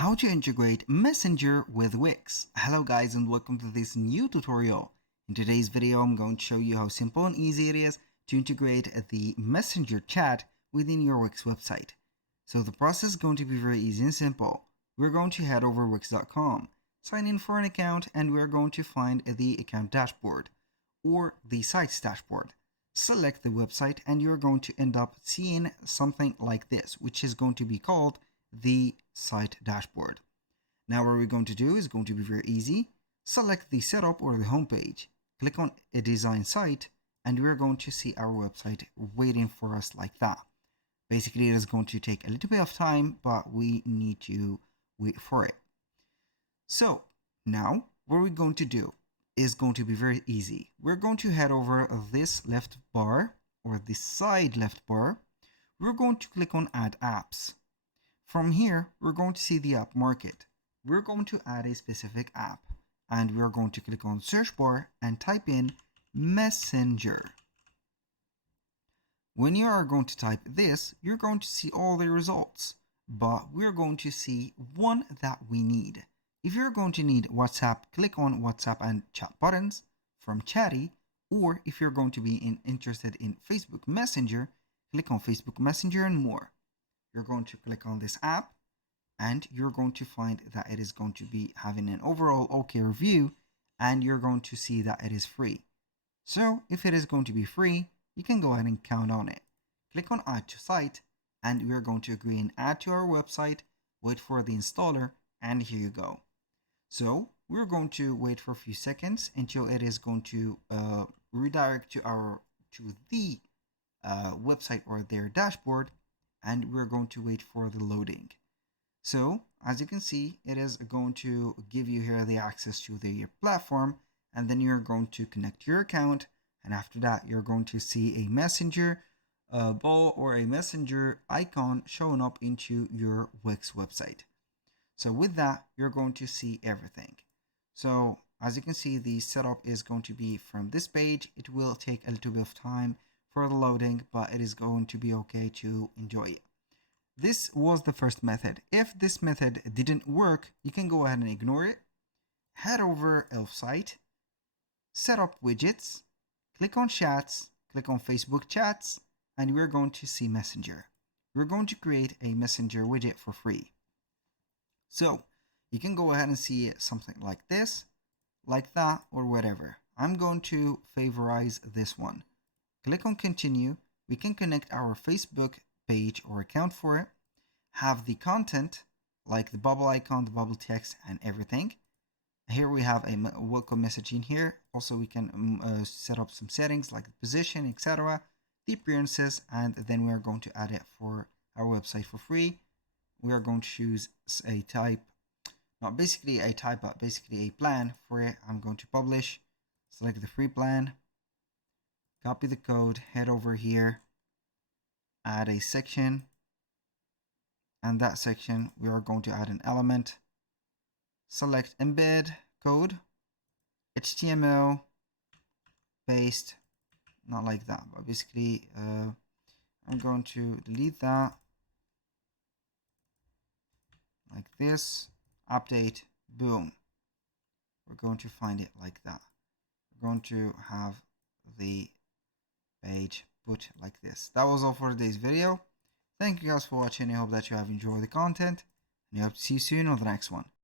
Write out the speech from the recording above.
How to integrate Messenger with Wix. Hello guys and welcome to this new tutorial. In today's video I'm going to show you how simple and easy it is to integrate the Messenger chat within your Wix website. So the process is going to be very easy and simple. We're going to head over wix.com, sign in for an account, and we're going to find the account dashboard or the site's dashboard. Select the website and you're going to end up seeing something like this, which is going to be called the site dashboard. Now what we're going to do is going to be very easy. Select the setup or the home page, click on a design site, and we're going to see our website waiting for us like that. Basically, it is going to take a little bit of time, but we need to wait for it. So now what we're going to do is going to be very easy. We're going to head over this left bar or the side left bar. We're going to click on add apps. From here, we're going to see the app market. We're going to add a specific app and we're going to click on search bar and type in Messenger. When you are going to type this, you're going to see all the results, but we're going to see one that we need. If you're going to need WhatsApp, click on WhatsApp and chat buttons from Chatty, or if you're going to be interested in Facebook Messenger, click on Facebook Messenger and more. You're going to click on this app and you're going to find that it is going to be having an overall okay review, and you're going to see that it is free. So if it is going to be free, you can go ahead and count on it. Click on add to site and we're going to agree and add to our website, wait for the installer, and here you go. So we're going to wait for a few seconds until it is going to redirect to the website or their dashboard, and we're going to wait for the loading. So as you can see, it is going to give you here the access to the platform, and then you're going to connect your account, and after that you're going to see a messenger ball or a messenger icon showing up into your Wix website. So with that, you're going to see everything. So as you can see, the setup is going to be from this page. It will take a little bit of time for the loading, but it is going to be okay to enjoy it. This was the first method. If this method didn't work, you can go ahead and ignore it. Head over Elf site, set up widgets, click on chats, click on Facebook chats, and we're going to see Messenger. We're going to create a Messenger widget for free. So you can go ahead and see something like this, like that, or whatever. I'm going to favorize this one. Click on continue. We can connect our Facebook page or account for it, have the content like the bubble icon, the bubble text, and everything. Here we have a welcome message in here. Also we can set up some settings like the position, etc., the appearances, and then we are going to add it for our website for free. We are going to choose a type, not basically a type, but basically a plan for it. I'm going to publish, select the free plan, copy the code, head over here, add a section, and that section we are going to add an element, select embed code, HTML, paste, not like that, but basically I'm going to delete that like this, update, boom. We're going to find it like that. We're going to have the page put like this. That was all for today's video. Thank you guys for watching. I hope that you have enjoyed the content, and I hope to see you soon on the next one.